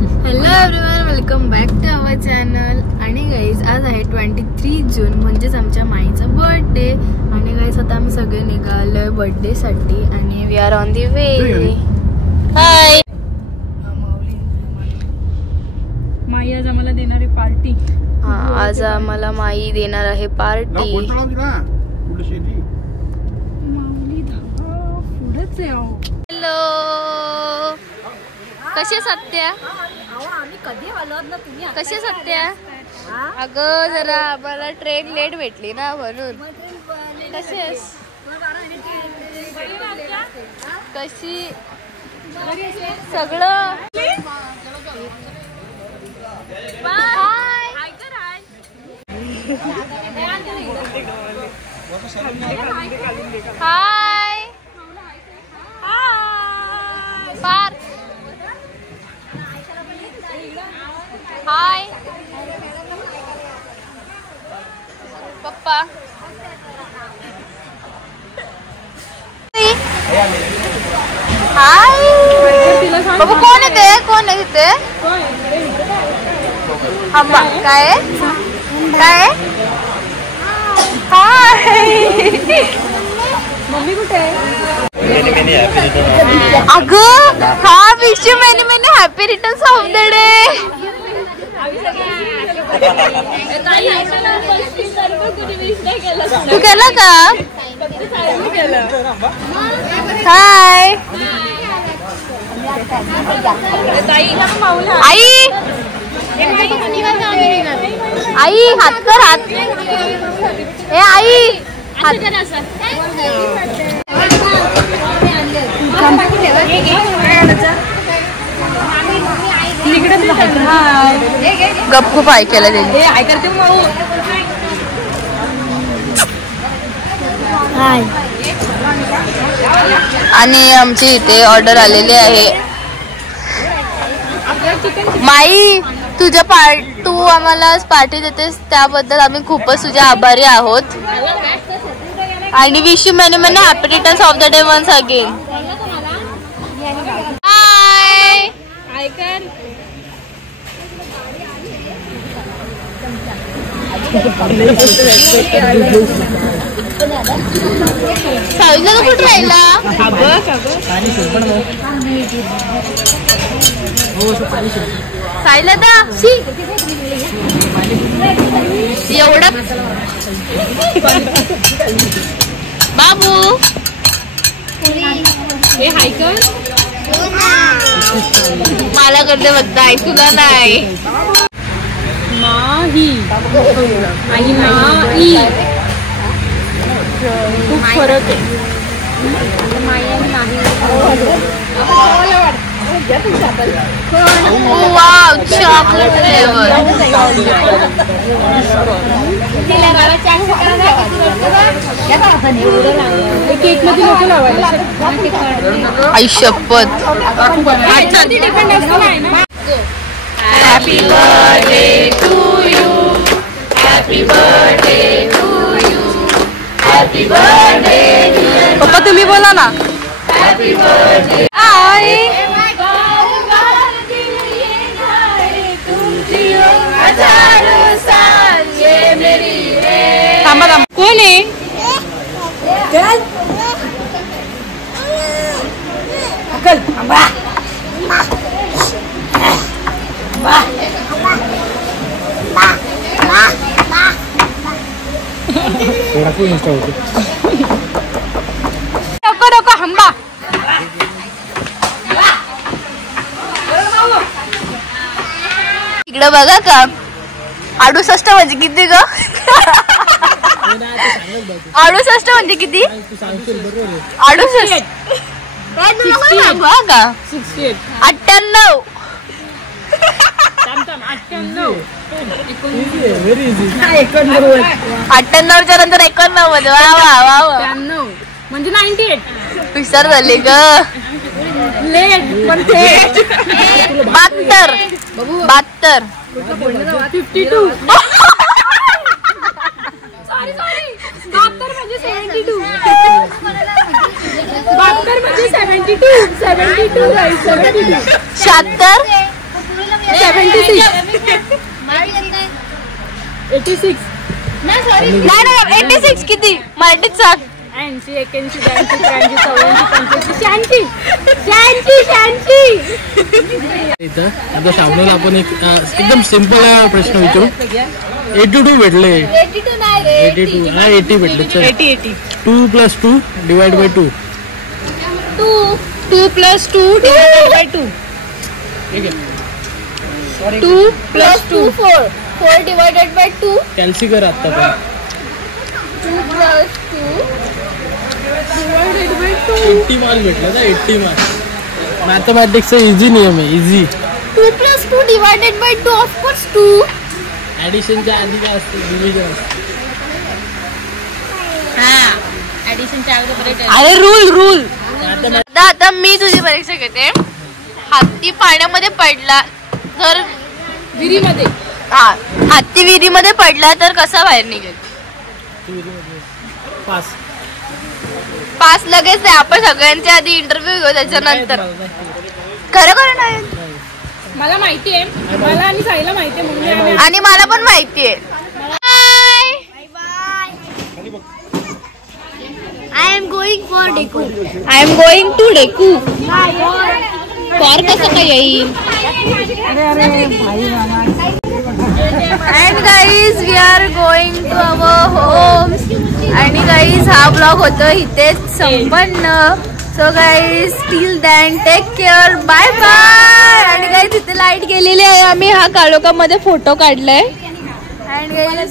Hello everyone, welcome back to our channel. आणि guys आज आहे 23 जून म्हणजेच आमच्या माईचा बर्थडे. आणि गाईज आता आम्ही सगळे निघालोय बर्थडे साठी आणि वी आर ऑन दी वे. हाय माई आज आम्हाला देणार आहे पार्टी. आज आम्हाला माई देणार आहे पार्टी. हॅलो, कसे सत्या? कसे सत्या? अगं जरा आम्हाला ट्रेन लेट भेटली ना म्हणून. कसेस? कशी सगळं? हाय पार. हाय पप्पा. हाय बाबू. कोण येते? कोण आहे तिथे? अम्मा. काय काय? हाय मम्मी कुठे आहे? अगं हा wish you many many happy returns of the day. तू केला का? हाय आई. आई हात कर हात. ए आई हात कर. गप्पू पाय केलं त्यांनी. आणि आमची इथे ऑर्डर आलेली आहे. माई तुझ्या तू आम्हाला पार्टी देतेस त्याबद्दल आम्ही खूपच तुझे आभारी आहोत. आणि wish you many many happy returns of the day once again. Hi ऐकन साईला तू कुठे राहिला? साईला दा एवढा बाबू हे ऐकन मला करते बघताय तुला नाही. नाही आई नाही खूप फरक आहे. Wow chocolate flavour. केक मध्ये लोक लावायला आई शपथ. Happy birthday to you. Happy birthday to you. Happy birthday. पप्पा तुम्ही बोला ना. Happy birthday. आई थांबा थांबा. कोण आहे? नको नको हंबा. इकडं बघा का 68 म्हणजे किती ग? 68 म्हणजे किती? 68 का? 98. 98च्या नंतर 89. वा वा वा वा. 93 म्हणजे 98. विसर झाले ग. लेट पण 72. 52. 52. सॉरी 72 म्हणजे 72. 72 म्हणजे 72. 72 72. 76. 76 86 नाही 86 किती मराठीत सांग. 80 81 82 83 84 इथं आता श्रावणीला आपण एक एकदम सिंपल प्रश्न विचारू. 82 भेटले. 82 नाही रे 82 हा 80 भेटले. चल 80 2 + 2 डिवाइड बाय 2. 2 + 2 divided by 2 ठीक आहे. 2 + 2 4 divided by 2. कॅल्सी कर आता पण. 2 + 2 divided by 2. 80 मार्क्स भेटले ना. 80 मार्क्स. मॅथमॅटिक्सचा इझी नियम आहे. Easy. 2 + 2 divided by 2 of course 2. ऍडिशनच्या आधी काय असतं? डिव्हिजन असतं. अरे रूल आता मी तुझी परीक्षा घेते. हत्ती पाण्यामध्ये पडला तर विहिरीमध्ये हत्ती विहिरीमध्ये पडला तर कसा बाहेर निघेल? पास. पास लगेच नाही. आपण सगळ्यांच्या आधी इंटरव्ह्यू घेऊ त्याच्यानंतर. खरं नाही मला माहिती आहे. मला आणि साईला माहिती आहे म्हणून आणि मला पण माहिती आहे. I am going for Deku. I am going to Deku. For कसं काय येईल? And guys, we are going to our homes. आणि guys, हा ब्लॉग होतो इथेच संपन्न. So guys, till then, take care. Bye bye. आणि guys, इथे लाईट गेलेली आहे. आम्ही हा काळोखामध्ये फोटो काढलाय. And guys,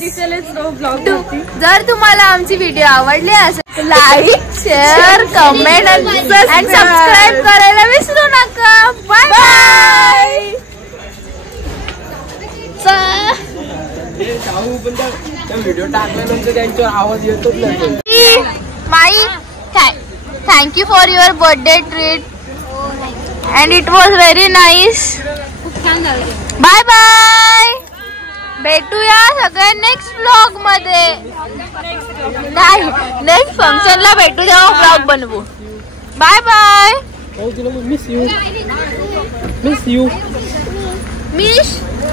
जर तुम्हाला आमची व्हिडिओ आवडली असेल लाईक शेअर कमेंट आणि सबस्क्राईब करायला विसरू नका. Bye bye. व्हिडिओ टाकल्यानंतर त्यांच्यावर आवाज येतोच नाही. माई thank you for your birthday treat and it was very nice. खूप छान झालं. Bye bye. भेटूया सगळ्या नेक्स्ट ब्लॉग मध्ये. नाही नेक्स्ट फंक्शनला भेटू तेव्हा ब्लॉग बनवू. Bye bye. Miss you. Miss you. Miss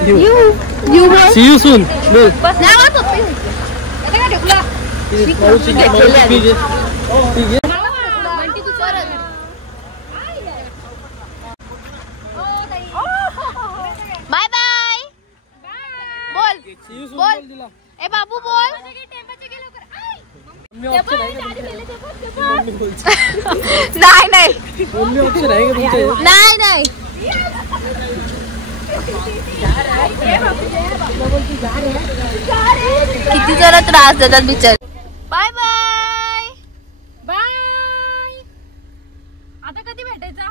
you. You see you soon. बोल. Bye bye. बोल बोल. ए बाबू बोल. नाही नाही नाही नाही. किती जरा त्रास देतात बिचारे. Bye bye. बाय. आता कधी भेटायचा?